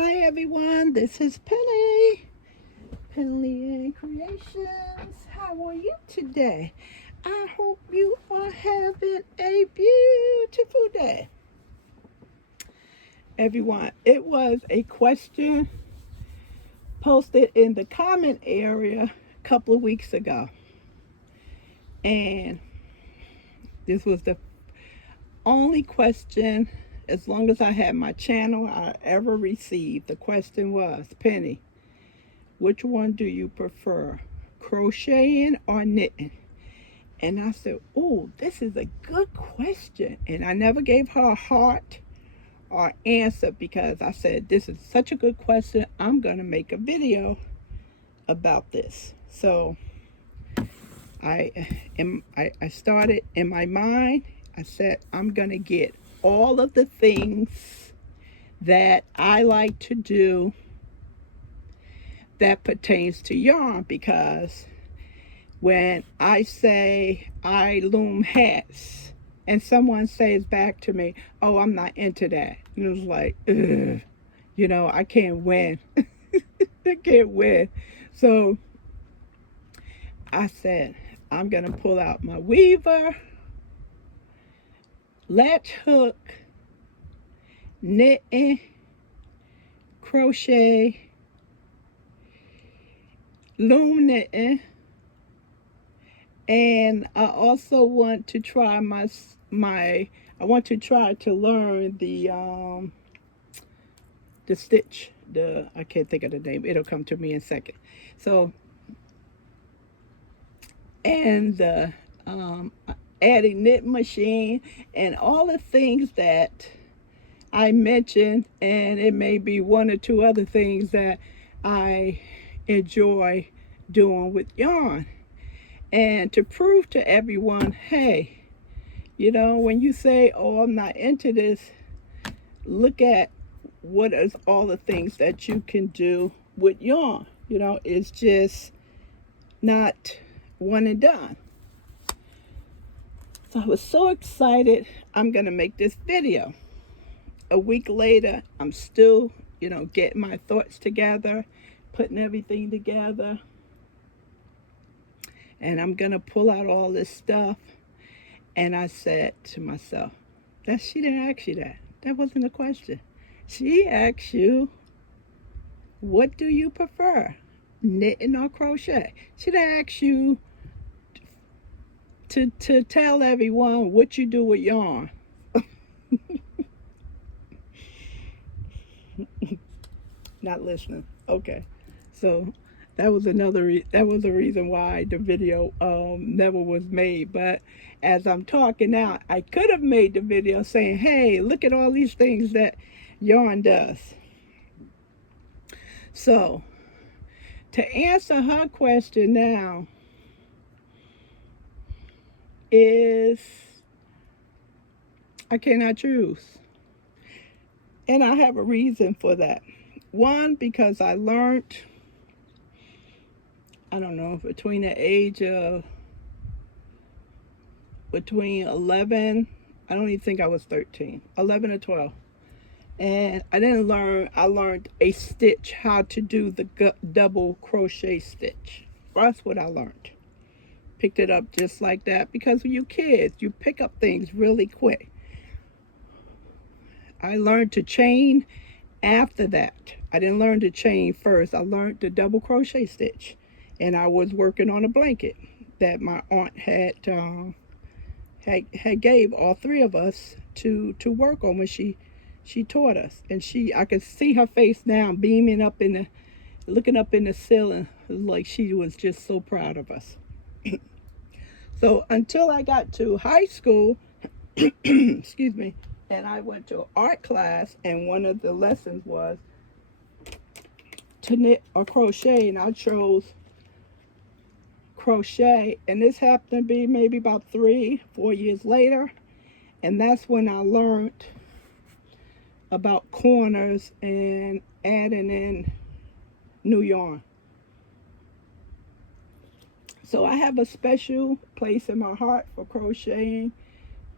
Hi everyone, this is Penley-Ann Creations. How are you today? I hope you are having a beautiful day. Everyone, it was a question posted in the comment area a couple of weeks ago. And this was the only question, as long as I had my channel, I ever received. The question was, Penny, which one do you prefer, crocheting or knitting? And I said, oh, this is a good question. And I never gave her a heart or answer because I said, this is such a good question. I'm going to make a video about this. So I started in my mind. I said, I'm going to get all of the things that I like to do that pertains to yarn, because when I say I loom hats and someone says back to me, oh, I'm not into that, and it was like, ugh, I can't win. I can't win. So I said, I'm going to pull out my weaver, latch hook, knitting, crochet, loom knitting, and I also want to try I want to try to learn the stitch. I can't think of the name. It'll come to me in a second. So, and the adding knit machine and all the things that I mentioned, and it may be one or two other things that I enjoy doing with yarn. And to prove to everyone, hey, when you say, oh, I'm not into this, look at what is all the things that you can do with yarn. It's just not one and done. So I was so excited. I'm going to make this video. A week later, I'm still, getting my thoughts together, putting everything together. And I'm going to pull out all this stuff. And I said to myself, she didn't ask you that. That wasn't a question. She asked you, what do you prefer, knitting or crochet? She didn't ask you to tell everyone what you do with yarn. Not listening. Okay. So that was that was the reason why the video never was made. But as I'm talking now, I could have made the video saying, hey, look at all these things that yarn does. So to answer her question now is, I cannot choose. And I have a reason for that. One, because I learned, I don't know, between 11, I don't even think I was 13, 11 or 12. And I learned a stitch, how to do the double crochet stitch. That's what I learned. Picked it up just like that, because when you kids, you pick up things really quick. I learned to chain after that. I didn't learn to chain first. I learned the double crochet stitch. And I was working on a blanket that my aunt had gave all three of us to work on when she taught us. And I could see her face now beaming up looking up in the ceiling, like she was just so proud of us. So until I got to high school, excuse me, and I went to art class, and one of the lessons was to knit or crochet, and I chose crochet. And this happened to be maybe about 3-4 years later, and that's when I learned about corners and adding in new yarn. So I have a special place in my heart for crocheting,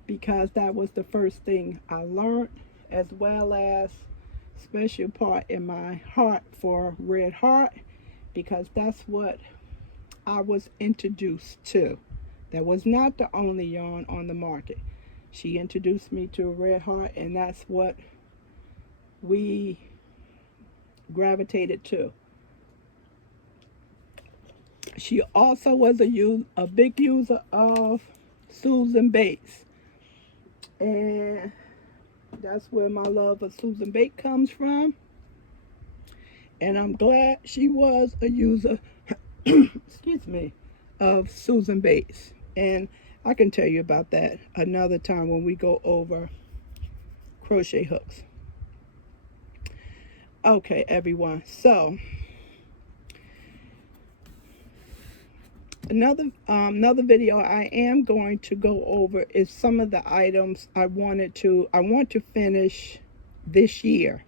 because that was the first thing I learned, as well as special part in my heart for Red Heart, because that's what I was introduced to. That was not the only yarn on the market. She introduced me to Red Heart, and that's what we gravitated to. She also was a big user of Susan Bates, and that's where my love of Susan Bates comes from. And I'm glad she was a user, excuse me, of Susan Bates. And I can tell you about that another time when we go over crochet hooks. Okay, everyone. So another video I am going to go over is some of the items I want to finish this year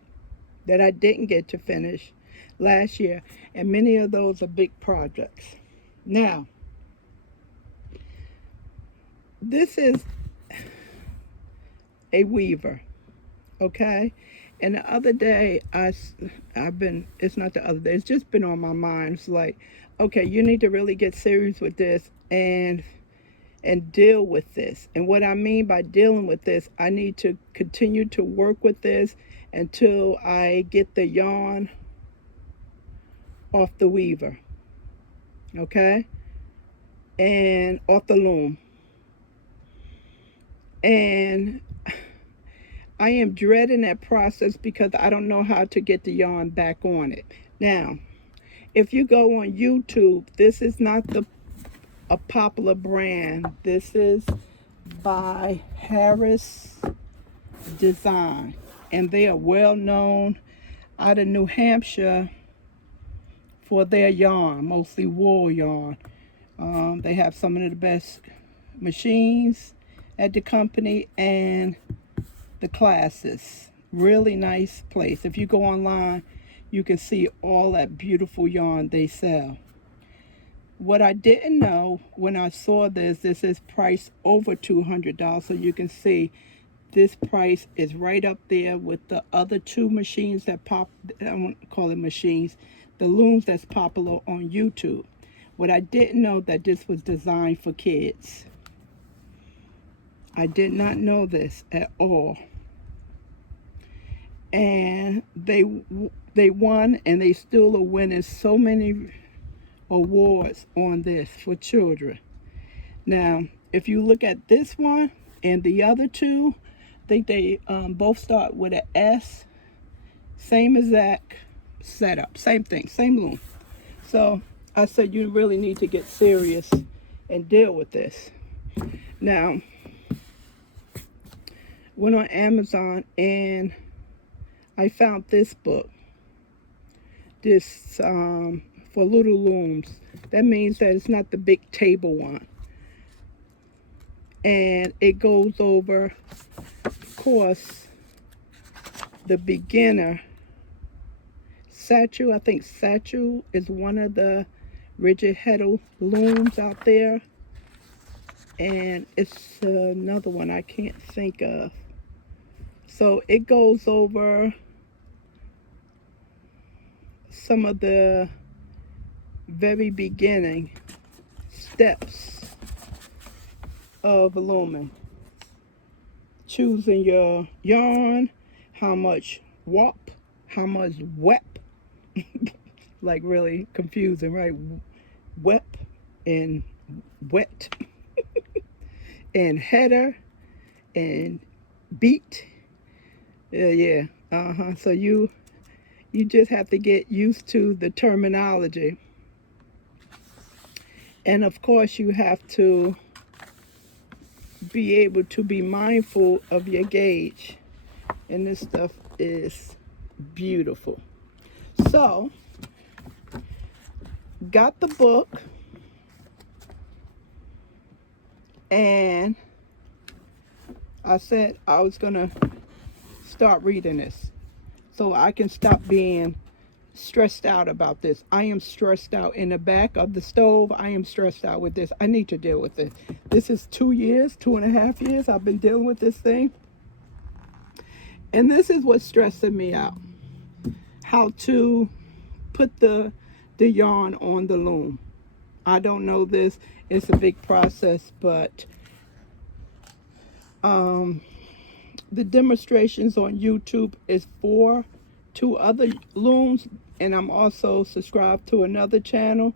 that I didn't get to finish last year, and many of those are big projects. Now, this is a weaver, okay? And the other day, it's not the other day, it's just been on my mind. It's like, okay, you need to really get serious with this and deal with this. And what I mean by dealing with this, I need to continue to work with this until I get the yarn off the weaver, okay? And off the loom. And I am dreading that process because I don't know how to get the yarn back on it. Now, if you go on YouTube, this is not a popular brand. This is by Harris Design, and they are well known out of New Hampshire for their yarn, mostly wool yarn. They have some of the best machines at the company and the classes. Really nice place. If you go online, you can see all that beautiful yarn they sell. What I didn't know when I saw this is priced over $200. So you can see this price is right up there with the other two machines that I won't call it machines, the looms that's popular on YouTube. What I didn't know that this was designed for kids. I did not know this at all. And they won, and they still are winning so many awards on this for children. Now, if you look at this one and the other two, I think they both start with an S. Same exact setup, same thing, same loom. So I said you really need to get serious and deal with this. Now, went on Amazon and I found this book. This for little looms. That means that it's not the big table one. And it goes over, of course, the beginner. Satchel, I think Satchel is one of the Rigid-Heddle looms out there. And it's another one I can't think of. So it goes over some of the very beginning steps of looming. Choosing your yarn, how much warp, how much wep, like really confusing, right? Wep and wet and header and beat. Yeah. So you just have to get used to the terminology. And of course you have to be able to be mindful of your gauge. And this stuff is beautiful. So, got the book. And I said I was going to start reading this so I can stop being stressed out about this. I am stressed out in the back of the stove. I am stressed out with this. I need to deal with it. This is 2.5 years I've been dealing with this thing. And this is what's stressing me out. how to put the yarn on the loom. I don't know this. It's a big process, but the demonstrations on YouTube is for 2 other looms, and I'm also subscribed to another channel,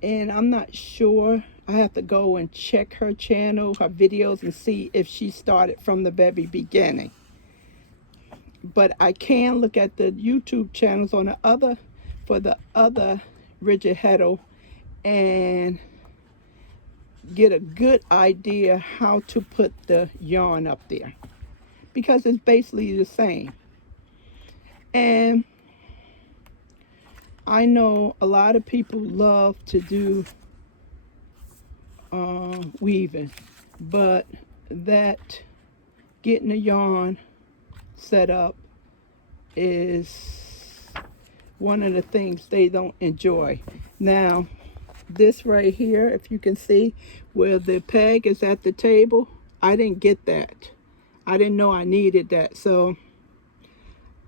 and I'm not sure. I have to go and check her channel, her videos, and see if she started from the very beginning. But I can look at the YouTube channels on the other, for the other Rigid-Heddle, and get a good idea how to put the yarn up there, because it's basically the same. And I know a lot of people love to do weaving, but that getting the yarn set up is one of the things they don't enjoy. Now, this right here, if you can see where the peg is at the table, I didn't get that. I didn't know I needed that, so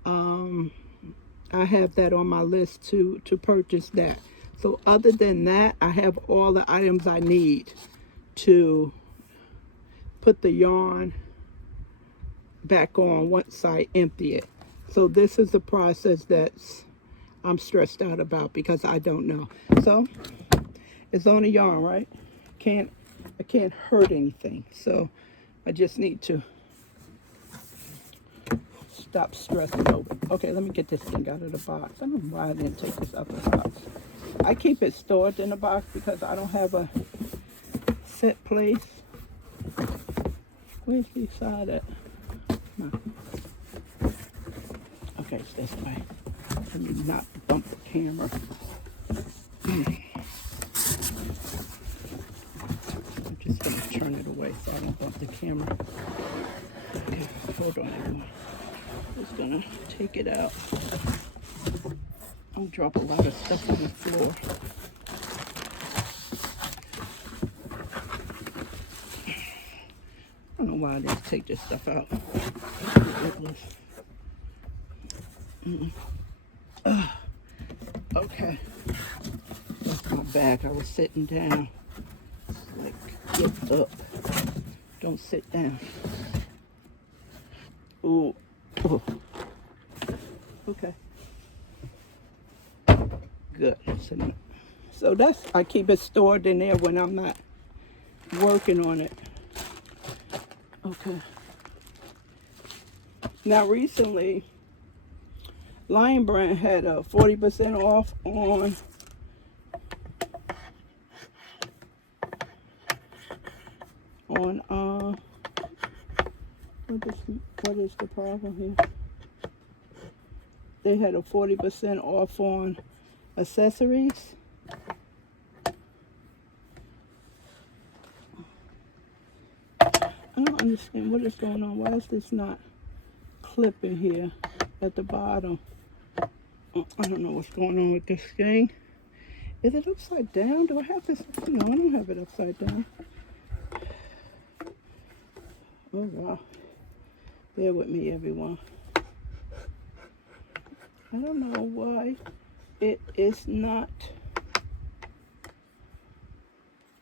I have that on my list to purchase that. So other than that, I have all the items I need to put the yarn back on once I empty it. So this is the process that's I'm stressed out about, because I don't know. So it's on the yarn, right? I can't hurt anything. So I just need to stop stressing over it. Okay, let me get this thing out of the box. I don't know why I didn't take this out of the box. I keep it stored in the box because I don't have a set place. Where's the side at? No. Okay, it's this way. Let me not bump the camera. I'm just going to turn it away so I don't bump the camera. Okay, hold on everyone. Just going to take it out. I'll drop a lot of stuff on the floor. I don't know why I didn't take this stuff out. Okay. That's my bag. I was sitting down. Like, get up. Don't sit down. Ooh. Oh. Okay. Good. So that's, I keep it stored in there when I'm not working on it. Okay. Now recently, Lion Brand had a 40% off on what is the problem here? They had a 40% off on accessories. I don't understand what is going on. Why is this not clipping here at the bottom? I don't know what's going on with this thing. Is it upside down? Do I have this? No, I don't have it upside down. Oh, wow. Bear with me, everyone. I don't know why it is not.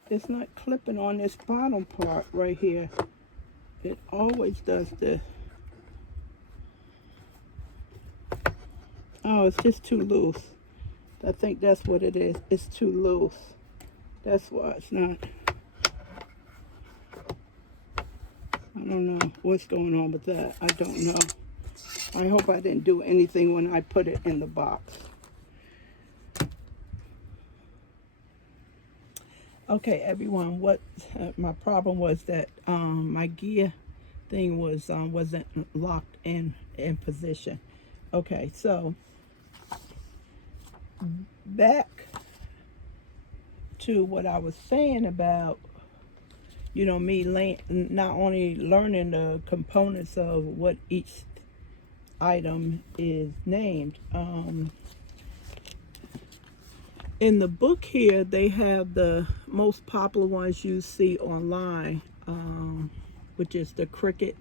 It's not clipping on this bottom part right here. It always does this. Oh, it's just too loose. I think that's what it is. It's too loose. That's why it's not. I don't know what's going on with that. I don't know. I hope I didn't do anything when I put it in the box. Okay, everyone, what my problem was that my gear thing was wasn't locked in position. Okay, so back to what I was saying about, you know, me not only learning the components of what each item is named. In the book here, they have the most popular ones you see online, which is the Cricut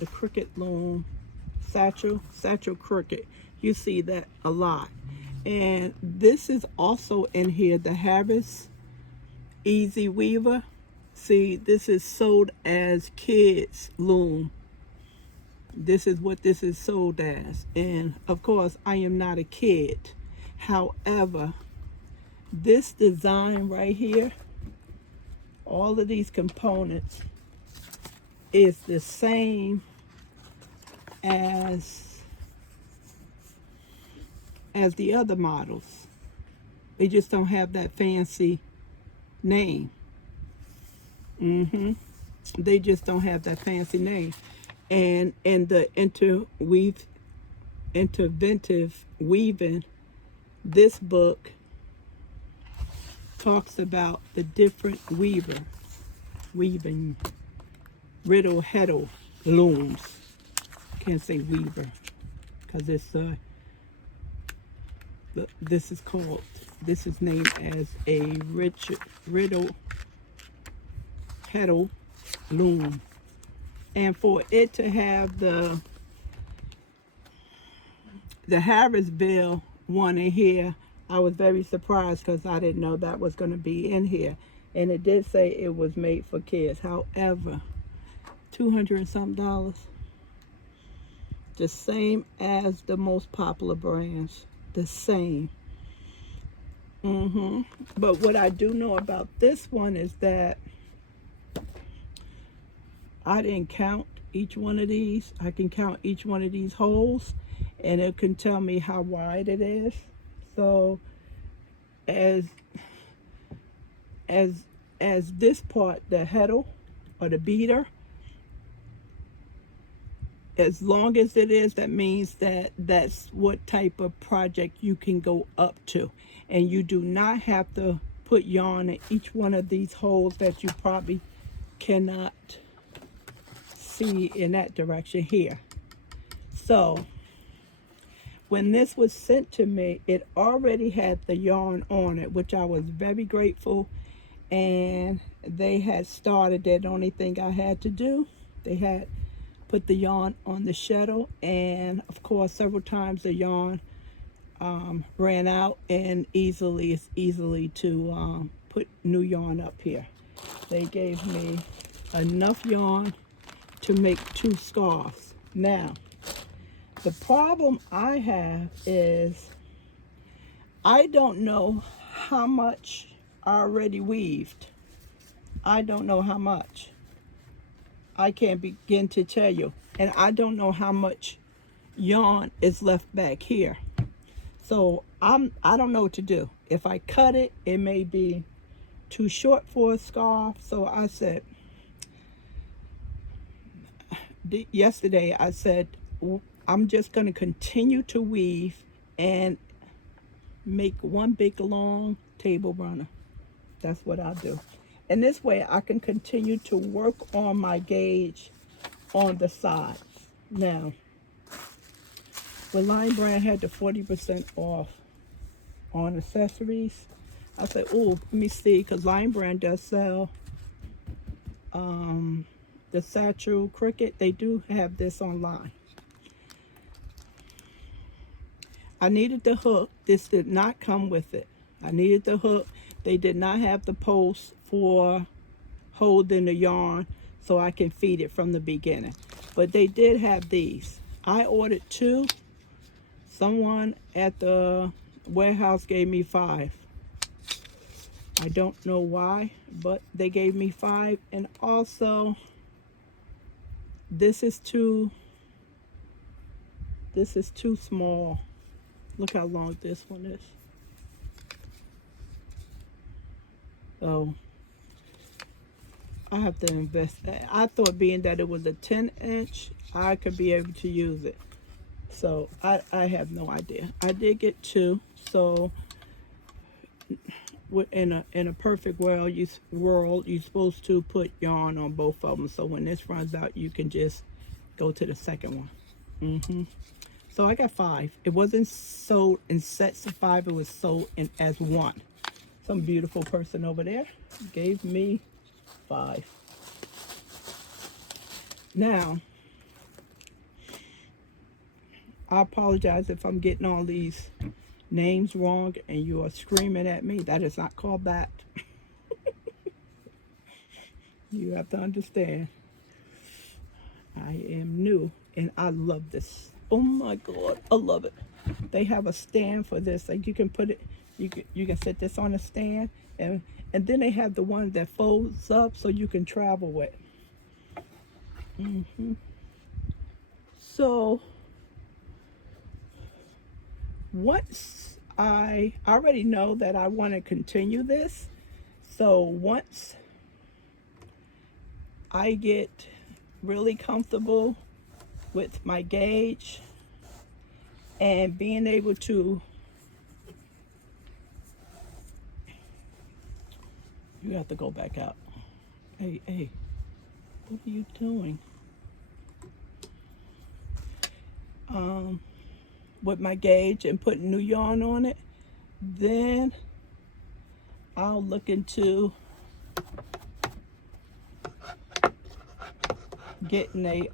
the Cricut loom satchel Cricut. You see that a lot. And this is also in here, the Harris Easy Weaver. See, this is sold as kids loom. This is what this is sold as. And of course, I am not a kid. However, this design right here, all of these components is the same as the other models. They just don't have that fancy name. They just don't have that fancy name. And in the interventive weaving, this book talks about the different weaving Rigid-Heddle looms. Can't say weaver because it's this is named as a Rigid-Heddle loom. And for it to have the Harrisville one in here, I was very surprised because I didn't know that was going to be in here. And it did say it was made for kids. However, $200 and something. The same as the most popular brands. The same. But what I do know about this one is that I didn't count each one of these. I can count each one of these holes and it can tell me how wide it is. So as this part, the heddle or the beater, as long as it is, that means that that's what type of project you can go up to. And you do not have to put yarn in each one of these holes that you probably cannot see in that direction here. So when this was sent to me, it already had the yarn on it, which I was very grateful. And they had started it. The only thing I had to do, they had put the yarn on the shuttle, and of course several times the yarn ran out, and it's easily to put new yarn up here. They gave me enough yarn to make 2 scarves. Now the problem I have is I don't know how much I already weaved. I don't know how much. I can't begin to tell you. And I don't know how much yarn is left back here. So I don't know what to do. If I cut it, it may be too short for a scarf. So I said, yesterday I said, I'm just going to continue to weave and make one big long table runner. That's what I'll do. And this way I can continue to work on my gauge on the side. Now, when Lion Brand had the 40% off on accessories, I said, oh, let me see, because Lion Brand does sell the satchel Cricut. They do have this online. I needed the hook. This did not come with it. I needed the hook. They did not have the post for holding the yarn so I can feed it from the beginning. But they did have these. I ordered 2. Someone at the warehouse gave me 5. I don't know why, but they gave me 5. And also, this is too small. Look how long this one is. So I have to invest. I thought being that it was a 10-inch, I could be able to use it. So I have no idea. I did get 2. So in a perfect world, you're supposed to put yarn on both of them. So when this runs out, you can just go to the second one. So I got 5. It wasn't sold in sets of 5. It was sold in as 1. Some beautiful person over there gave me 5. Now, I apologize if I'm getting all these names wrong and you are screaming at me. That is not called that. You have to understand. I am new and I love this. Oh my God, I love it. They have a stand for this. Like you can put it, you can set this on a stand, and then they have the one that folds up so you can travel with. So once I already know that I want to continue this, so once I get really comfortable with my gauge and being able to, you have to go back out. Hey, what are you doing? With my gauge and putting new yarn on it, then I'll look into getting a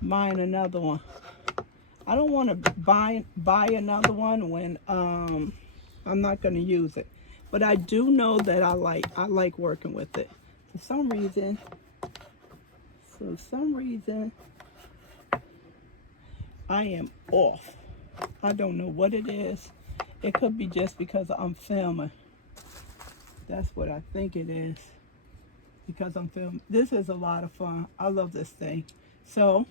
buying another one. I don't want to buy another one when I'm not going to use it, but I do know that I like working with it. For some reason I am off. I don't know what it is. It could be just because I'm filming. That's what I think it is. Because I'm filming. This is a lot of fun. I love this thing. So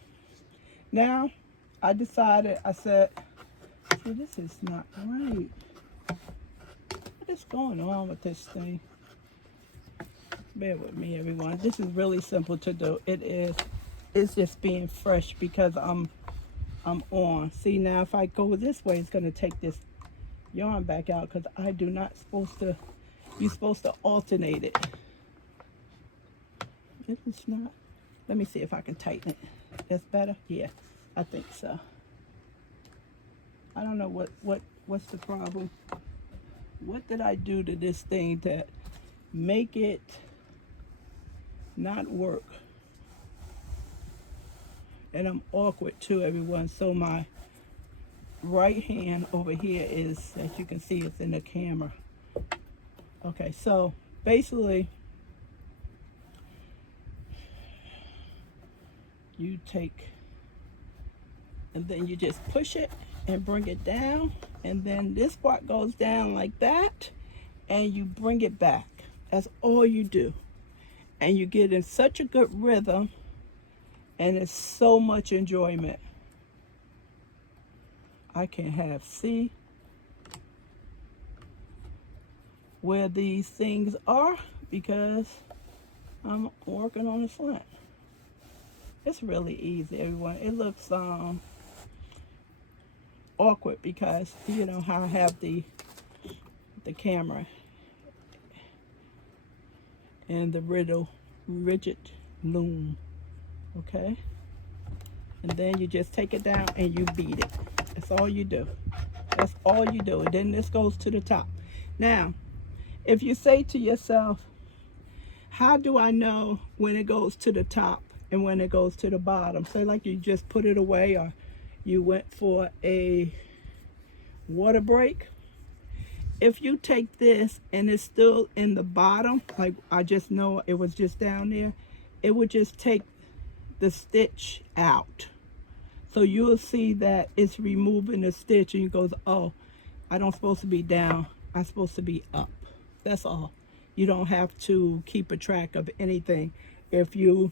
now I decided, I said, see, this is not right. What is going on with this thing? Bear with me, everyone. This is really simple to do. It is. It's just being fresh because I'm on. See, now if I go this way, it's going to take this yarn back out because I do not supposed to. You're supposed to alternate it. It is not. Let me see if I can tighten it. That's better? Yeah, I think so. I don't know what's the problem. What did I do to this thing to make it not work? And I'm awkward too, everyone. So my right hand over here is, as you can see, it's in the camera. Okay, so basically you take, and then you just push it and bring it down, and then this part goes down like that, and you bring it back. That's all you do, and you get in such a good rhythm, and it's so much enjoyment. I can have, see where these things are because I'm working on the slant. It's really easy, everyone. It looks awkward because you know how I have the camera and the rigid loom, okay? And then you just take it down and you beat it. That's all you do. That's all you do. And then this goes to the top. Now, if you say to yourself, how do I know when it goes to the top and when it goes to the bottom? Say like you just put it away or you went for a water break. If you take this and it's still in the bottom, like I just know it was just down there, it would just take the stitch out. So you'll see that it's removing the stitch and you goes, oh, I don't supposed to be down, I'm supposed to be up. That's all. You don't have to keep a track of anything. If you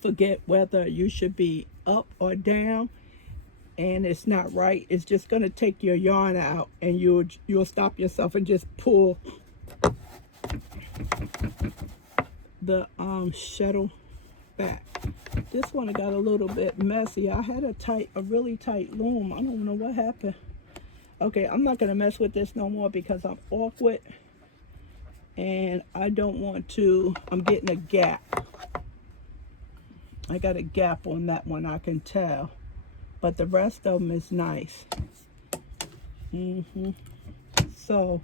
forget whether you should be up or down and it's not right, it's just going to take your yarn out and you'll stop yourself and just pull the shuttle back. This one got a little bit messy. I had a really tight loom. I don't know what happened. Okay, I'm not going to mess with this no more because I'm awkward and I don't want to. I'm getting a gap. I got a gap on that one, I can tell. But the rest of them is nice. So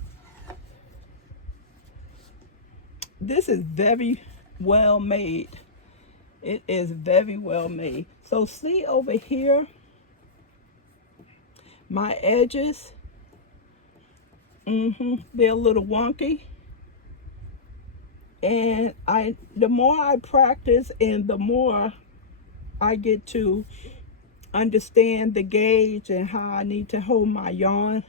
this is very well made. It is very well made. So see over here, my edges, they're a little wonky. And the more I practice and the more I get to understand the gauge and how I need to hold my yarn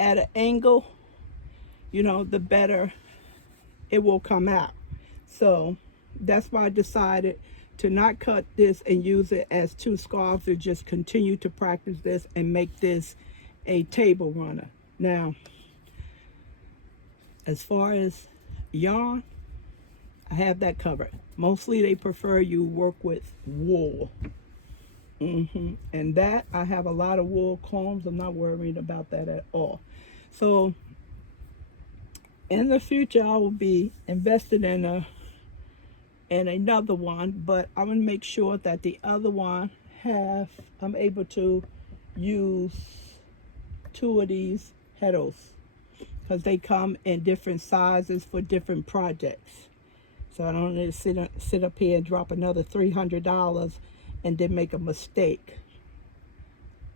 at an angle, the better it will come out. So that's why I decided to not cut this and use it as two scarves, to just continue to practice this and make this a table runner. Now, as far as yarn, I have that covered. Mostly they prefer you work with wool. And that, I have a lot of wool combs. I'm not worried about that at all. So in the future, I will be invested in another one, but I'm gonna make sure that the other one I'm able to use two of these heddles, because they come in different sizes for different projects. So I don't need to sit up here and drop another $300 and then make a mistake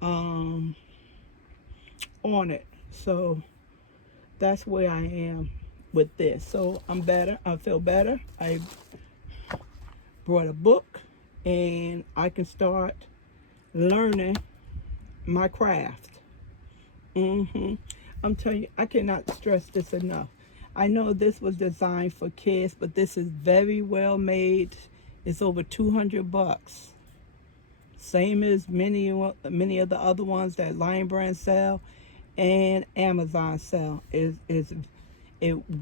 on it. So that's where I am with this. So I'm better. I feel better. I brought a book and I can start learning my craft. I'm telling you, I cannot stress this enough. I know this was designed for kids, but this is very well made. It's over $200. Same as many of the other ones that Lion Brand sell and Amazon sell. It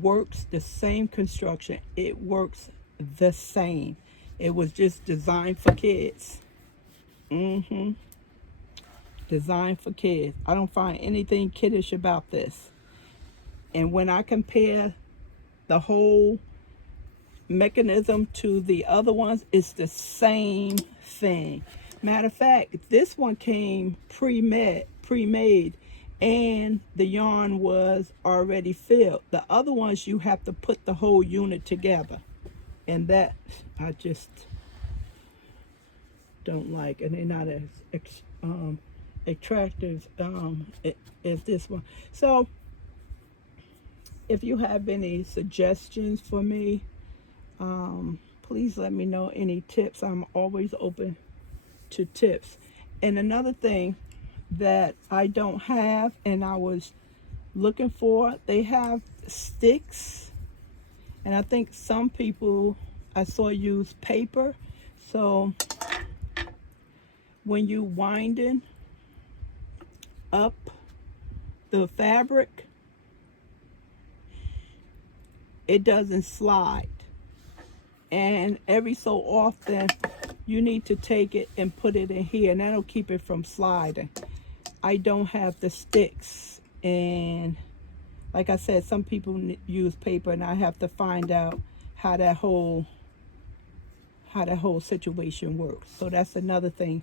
works the same construction. It works the same. It was just designed for kids. Designed for kids. I don't find anything kiddish about this. And when I compare the whole mechanism to the other ones, it's the same thing. Matter of fact, this one came pre-made, and the yarn was already filled. The other ones, you have to put the whole unit together, and that I just don't like, and they're not as attractive as this one. So if you have any suggestions for me, please let me know. Any tips, I'm always open to tips. And another thing that I don't have and I was looking for, they have sticks, and I think some people I saw use paper. So when you winding up the fabric, it doesn't slide, and every so often you need to take it and put it in here, and that'll keep it from sliding. I don't have the sticks, and like I said, some people use paper, and I have to find out how that whole situation works. So that's another thing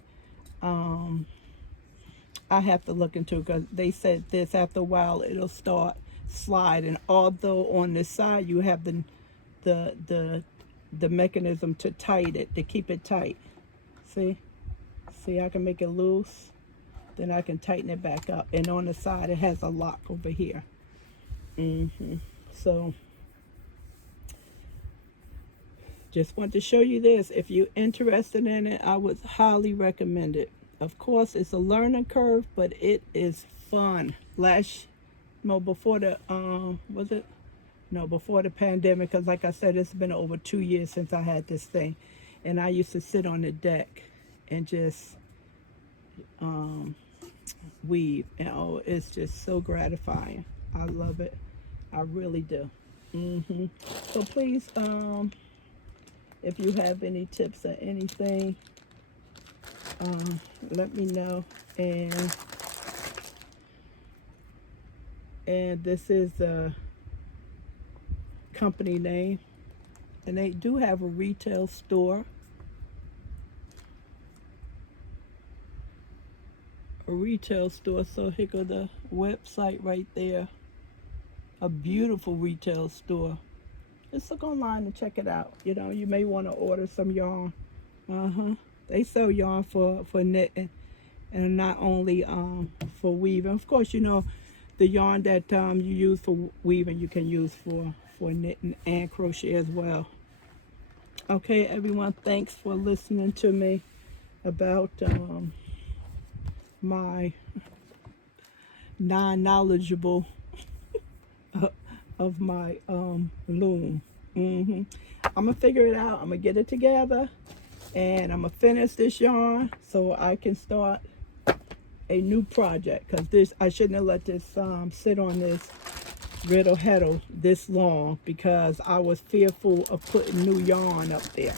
I have to look into, because they said this, after a while it'll start sliding. Although on this side you have the mechanism to tighten it, to keep it tight. See, I can make it loose, then I can tighten it back up, and on the side it has a lock over here. So just want to show you this. If you're interested in it, I would highly recommend it. Of course, it's a learning curve, but it is fun. Before the before the pandemic, because like I said, it's been over 2 years since I had this thing, and I used to sit on the deck and just weave, and it's just so gratifying. I love it. I really do. So please, if you have any tips or anything, let me know. And this is the company name, and they do have a retail store. So here go the website right there. A beautiful retail store. Just look online and check it out. You know, you may want to order some yarn. They sell yarn for knitting, and not only for weaving. Of course, you know, the yarn that you use for weaving, you can use for knitting and crochet as well. Okay, everyone, thanks for listening to me about my non-knowledgeable of my loom. I'm gonna figure it out. I'm gonna get it together, and I'm gonna finish this yarn so I can start a new project, because this, I shouldn't have let this sit on this Rigid-Heddle this long, because I was fearful of putting new yarn up there.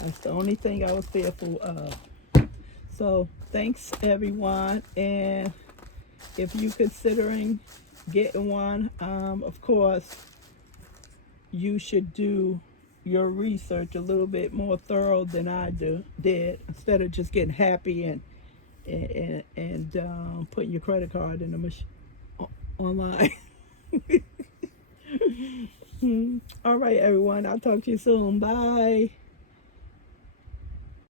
That's the only thing I was fearful of. So thanks everyone, and if you're considering getting one, of course you should do your research a little bit more thorough than I did, instead of just getting happy and putting your credit card in the machine online. All right, everyone. I'll talk to you soon. Bye.